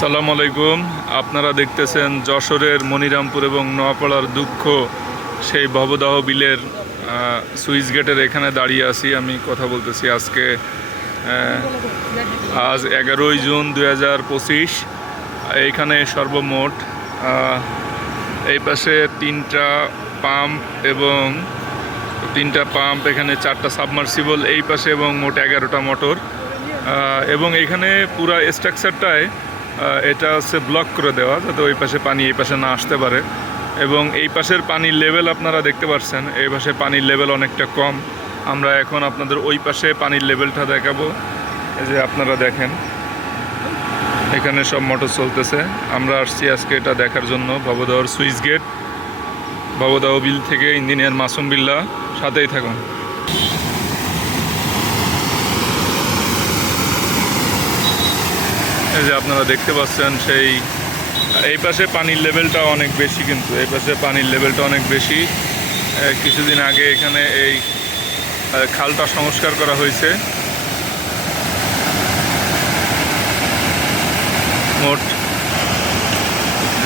সালাম আলাইকুম। আপনারা দেখতেছেন যশোরের মনিরামপুর এবং নোয়াপাড়ার দুঃখ, সেই ভবদাহ বিলের সুইচ গেটের এখানে দাঁড়িয়ে আছি আমি কথা বলতেছি আজকে আজ এগারোই জুন দু হাজার পঁচিশ, এইখানে সর্বমোট এই পাশে তিনটা পাম্প এবং তিনটা পাম্প, এখানে চারটা সাবমার্সিবল, এই পাশে এবং মোট এগারোটা মোটর এবং এখানে পুরা স্ট্রাকচারটায় এটা হচ্ছে ব্লক করে দেওয়া যাতে ওই পাশে পানি এই পাশে না আসতে পারে। এবং এই পাশের পানির লেভেল আপনারা দেখতে পাচ্ছেন এই পাশে পানির লেভেল অনেকটা কম। আমরা এখন আপনাদের ওই পাশে পানির লেভেলটা দেখাবো। যে আপনারা দেখেন, এখানে সব মোটর চলতেছে। আমরা আসছি আজকে এটা দেখার জন্য ভবদহর সুইচ গেট। ভবদাহ বিল থেকে ইঞ্জিনিয়ার মাসুম বিল্লা, সাথেই থাকুন। এই যে আপনারা দেখতে পাচ্ছেন, সেই, এই পাশে পানির লেভেলটা অনেক বেশি কিন্তু, এই পাশে পানির লেভেলটা অনেক বেশি। কিছুদিন আগে এখানে এই খালটা সংস্কার করা হয়েছে। মোট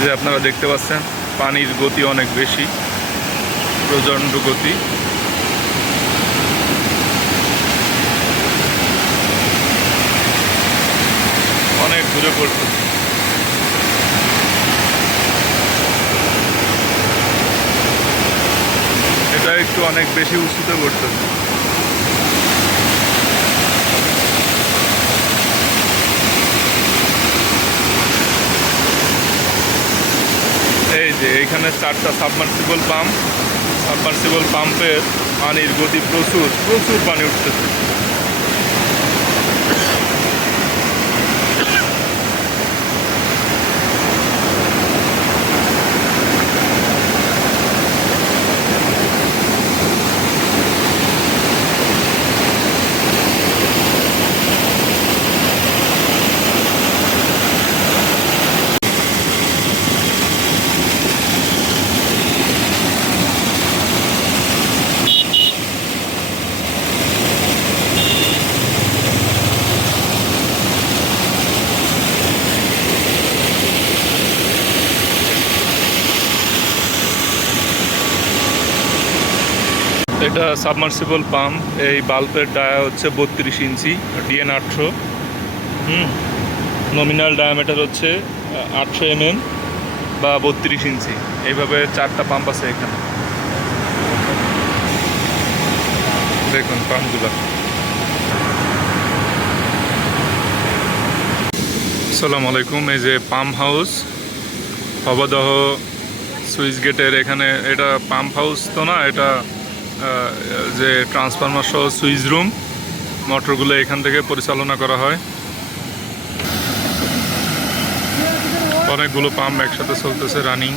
যে আপনারা দেখতে পাচ্ছেন, পানির গতি অনেক বেশি, প্রচণ্ড গতি। দূরে পড়ছে এটা একটু অনেক বেশি উঁচুতে পড়তেছে এই যে এখানে চারটা সাবমার্সিবল পাম্প সাবমার্সিবল পাম্পের পানির গতি প্রচুর প্রচুর পানি উঠতেছে। এটা সাবমার্সিবল পাম্প এই বাল্বের ডায়া হচ্ছে বত্রিশ ইঞ্চি ডিএন আটশো। হুম নমিনাল ডায়ামিটার হচ্ছে আটশো এমএম বা বত্রিশ ইঞ্চি। এইভাবে চারটা পাম্প আছে এখানে। দেখুন পাম্পগুলো আসসালামু আলাইকুম, এই যে পাম্প হাউস ভবদহ সুইচ গেটের এখানে, এটা পাম্প হাউস তো না, এটা যে ট্রান্সফরমার সহ সুইচ রুম, মোটরগুলো এখান থেকে পরিচালনা করা হয়। অনেকগুলো পাম্প একসাথে চলতেছে রানিং